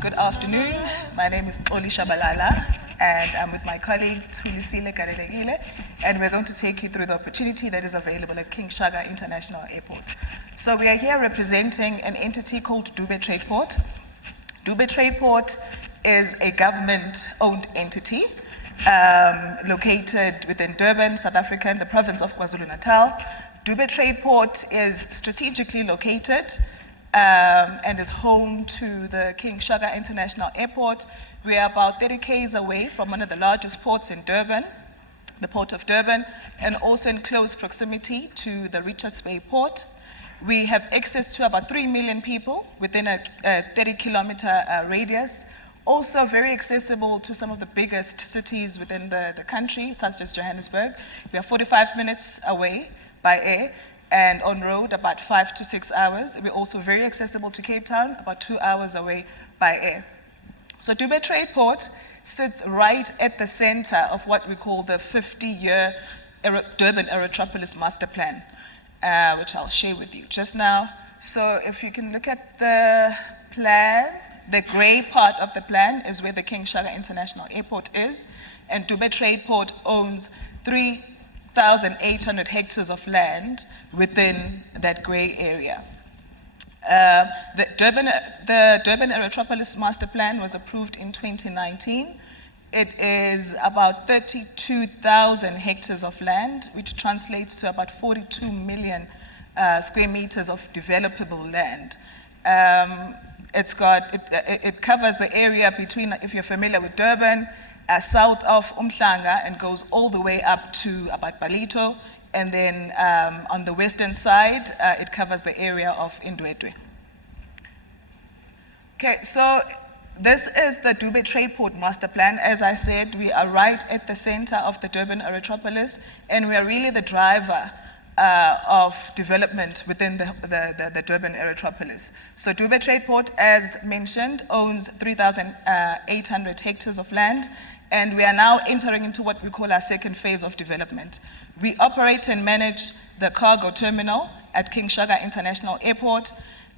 Good afternoon. My name is Shabalala, and I'm with my colleague Thulisile Galelekile, and we're going to take you through the opportunity that is available at King Shaka International Airport. So we are here representing an entity called Dube Tradeport. Dube Tradeport is a government-owned entity located within Durban, South Africa, in the province of KwaZulu-Natal. Dube Tradeport is strategically located and is home to the King Shaka International Airport. We are about 30 km away from one of the largest ports in Durban, the Port of Durban, and also in close proximity to the Richards Bay Port. We have access to about 3 million people within a 30-kilometer radius. Also very accessible to some of the biggest cities within the country, such as Johannesburg. We are 45 minutes away by air, and on road about 5 to 6 hours. We're also very accessible to Cape Town, about 2 hours away by air. So Dube Tradeport sits right at the center of what we call the 50-year Durban Aerotropolis Master Plan, which I'll share with you just now. So if you can look at the plan, the gray part of the plan is where the King Shaka International Airport is, and Dube Tradeport owns 3,800 hectares of land within that gray area. The Durban Aerotropolis Master Plan was approved in 2019. It is about 32,000 hectares of land, which translates to about 42 million square meters of developable land. It covers the area between, if you're familiar with Durban, south of Umhlanga, and goes all the way up to about Balito, and then on the western side, it covers the area of Indwedwe. Okay, so this is the Dube Tradeport Master Plan. As I said, we are right at the center of the Durban Aerotropolis, and we are really the driver of development within the Durban Aerotropolis. So Dube Tradeport, as mentioned, owns 3,800 hectares of land, and we are now entering into what we call our second phase of development. We operate and manage the cargo terminal at King Shaka International Airport.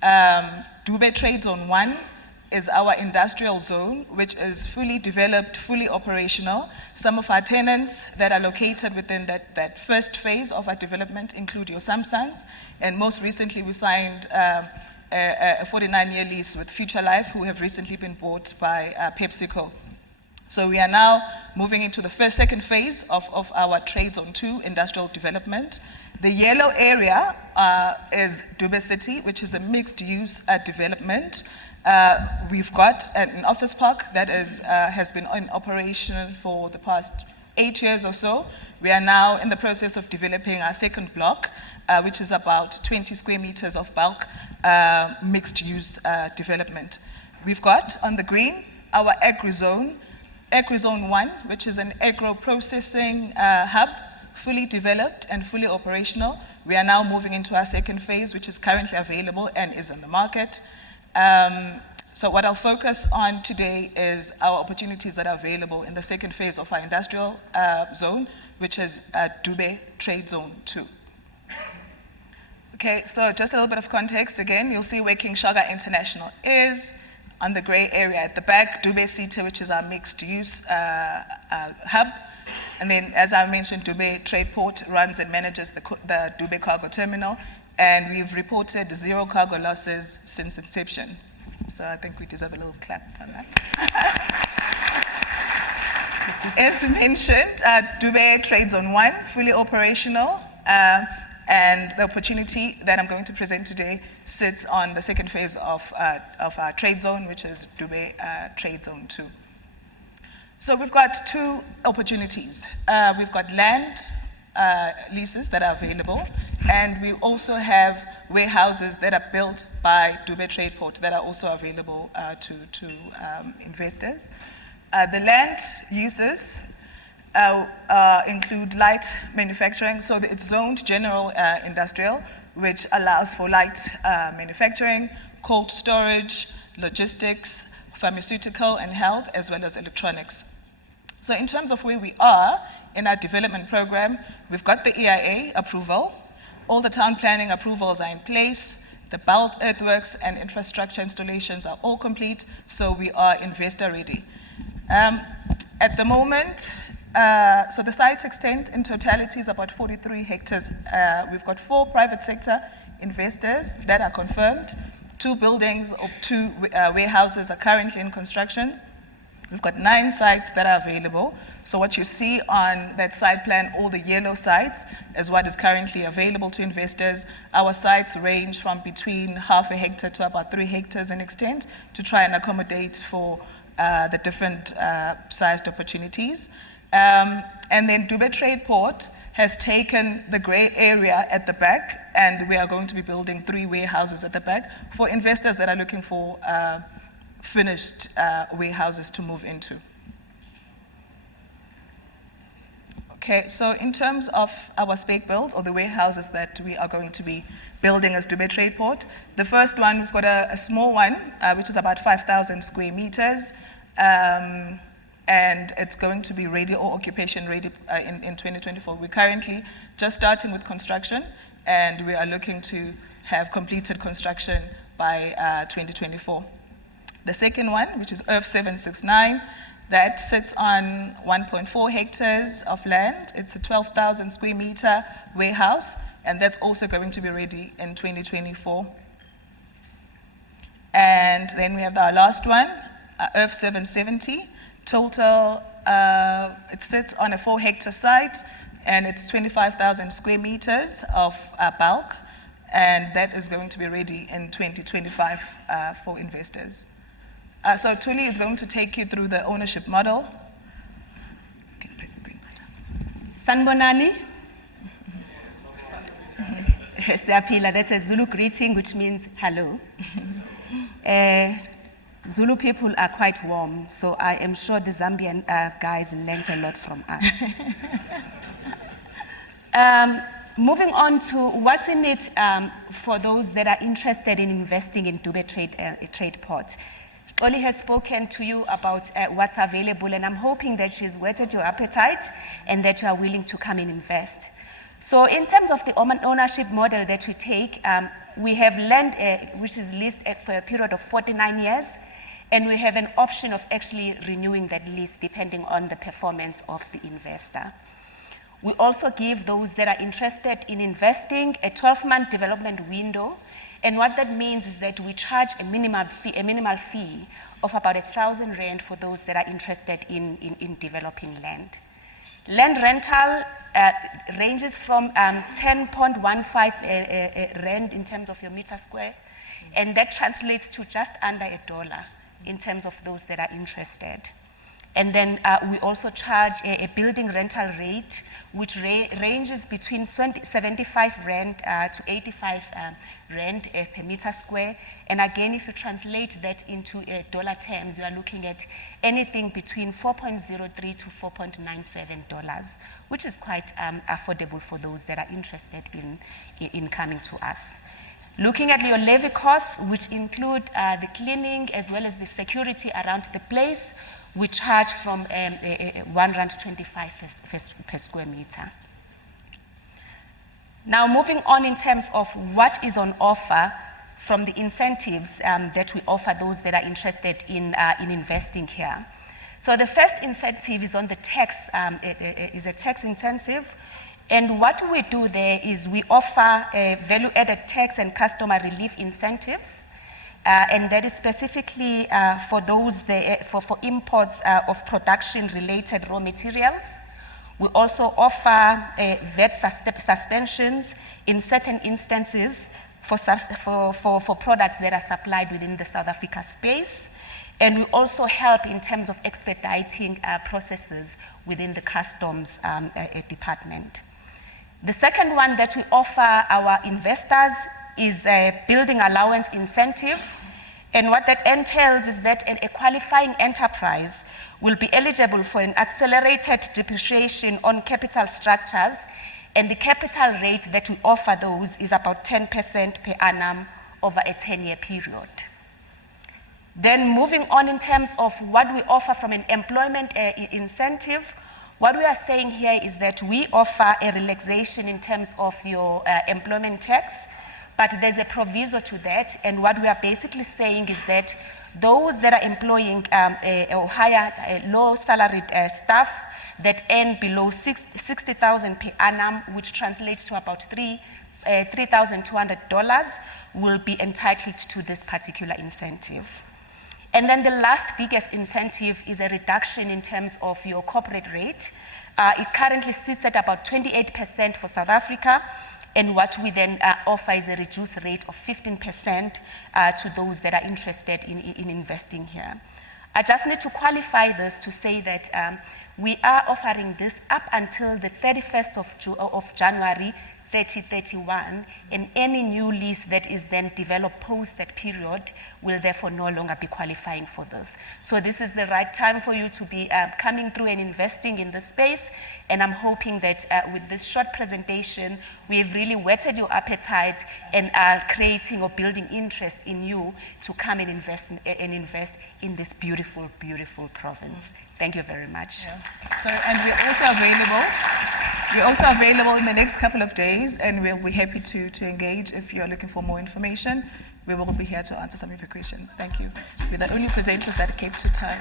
Dube Trade Zone 1 is our industrial zone, which is fully developed, fully operational. Some of our tenants that are located within that first phase of our development include your Samsungs, and most recently we signed a 49-year lease with Future Life, who have recently been bought by PepsiCo. So we are now moving into the second phase of our Trade Zone 2 industrial development. The yellow area is Dube City, which is a mixed-use development. We've got an office park that has been in operation for the past 8 years or so. We are now in the process of developing our second block, which is about 20 square meters of bulk mixed-use development. We've got on the green our agri-zone 1, which is an agro-processing hub, fully developed and fully operational. We are now moving into our second phase, which is currently available and is on the market. So what I'll focus on today is our opportunities that are available in the second phase of our industrial zone, which is Dube Trade Zone 2. Okay, so just a little bit of context again. You'll see where King Shaka International is. On the gray area at the back, Dube City, which is our mixed-use hub. And then, as I mentioned, Dube Tradeport runs and manages the Dube cargo terminal. And we've reported 0 cargo losses since inception. So I think we deserve a little clap on that. As mentioned, Dube Trade Zone 1, fully operational. And the opportunity that I'm going to present today sits on the second phase of our trade zone, which is Dube Trade Zone 2. So we've got 2 opportunities. We've got land leases that are available, and we also have warehouses that are built by Dube Tradeport that are also available to investors. The land uses include light manufacturing, so it's zoned general industrial, which allows for light manufacturing, cold storage, logistics, pharmaceutical and health, as well as electronics. So in terms of where we are in our development program, we've got the EIA approval. All the town planning approvals are in place. The bulk earthworks and infrastructure installations are all complete, so we are investor ready. At the moment, so the site extent in totality is about 43 hectares. We've got 4 private sector investors that are confirmed. 2 buildings or 2 warehouses are currently in construction. We've got 9 sites that are available. So what you see on that site plan, all the yellow sites, is what is currently available to investors. Our sites range from between half a hectare to about 3 hectares in extent to try and accommodate for the different sized opportunities. And then Dube Tradeport has taken the grey area at the back, and we are going to be building 3 warehouses at the back for investors that are looking for finished warehouses to move into. Okay, so in terms of our spec builds or the warehouses that we are going to be building as Dube Tradeport, the first one, we've got a small one, which is about 5,000 square meters, and it's going to be ready or occupation ready in 2024. We're currently just starting with construction, and we are looking to have completed construction by 2024. The second one, which is Earth 769, that sits on 1.4 hectares of land. It's a 12,000 square meter warehouse, and that's also going to be ready in 2024. And then we have our last one, Earth 770. Total, it sits on a 4 hectare site, and it's 25,000 square meters of bulk, and that is going to be ready in 2025 for investors. So Thuli is going to take you through the ownership model. Okay, press the green button. Sanbonani. Siyaphila, that's a Zulu greeting, which means hello. Zulu people are quite warm, so I am sure the Zambian guys learned a lot from us. Moving on to what's in it for those that are interested in investing in Dube Tradeport. Xolile has spoken to you about what's available, and I'm hoping that she's whetted your appetite and that you are willing to come and invest. So in terms of the ownership model that we take, we have land which is leased for a period of 49 years, and we have an option of actually renewing that lease depending on the performance of the investor. We also give those that are interested in investing a 12-month development window. And what that means is that we charge a minimal fee of about 1,000 rand for those that are interested in developing land. Land rental ranges from 10.15 rand in terms of your meter square, and that translates to just under $1 in terms of those that are interested. And then we also charge a building rental rate, which ranges between 75 rand to 85 rand per meter square. And again, if you translate that into dollar terms, you are looking at anything between $4.03 to $4.97, which is quite affordable for those that are interested in coming to us. Looking at your levy costs, which include the cleaning as well as the security around the place, we charge from R1.25 per square meter. Now, moving on in terms of what is on offer from the incentives that we offer those that are interested in investing here. So the first incentive is on the tax, is a tax incentive. And what we do there is we offer value-added tax and customer relief incentives. And that is specifically for those for imports of production-related raw materials. We also offer VAT suspensions in certain instances for products that are supplied within the South Africa space. And we also help in terms of expediting processes within the customs department. The second one that we offer our investors is a building allowance incentive. And what that entails is that a qualifying enterprise will be eligible for an accelerated depreciation on capital structures, and the capital rate that we offer those is about 10% per annum over a 10-year period. Then moving on in terms of what we offer from an employment incentive, what we are saying here is that we offer a relaxation in terms of your employment tax, but there's a proviso to that, and what we are basically saying is that those that are employing or hire low salaried staff that earn below 60,000 per annum, which translates to about $3,200, will be entitled to this particular incentive. And then the last biggest incentive is a reduction in terms of your corporate rate. It currently sits at about 28% for South Africa, and what we then offer is a reduced rate of 15% to those that are interested in investing here. I just need to qualify this to say that we are offering this up until the 31st of January 2031, and any new lease that is then developed post that period will therefore no longer be qualifying for this. So this is the right time for you to be coming through and investing in this space, and I'm hoping that with this short presentation, we have really whetted your appetite and are creating or building interest in you to come and invest in this beautiful, beautiful province. Thank you very much. Yeah. So, and we're also available in the next couple of days, and we'll be happy to engage if you're looking for more information. We will be here to answer some of your questions. Thank you. We're the only presenters that kept to time.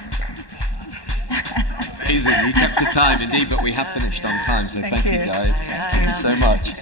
Amazing, we kept to time indeed, but we have finished on time, so thank you guys. Thank you so much.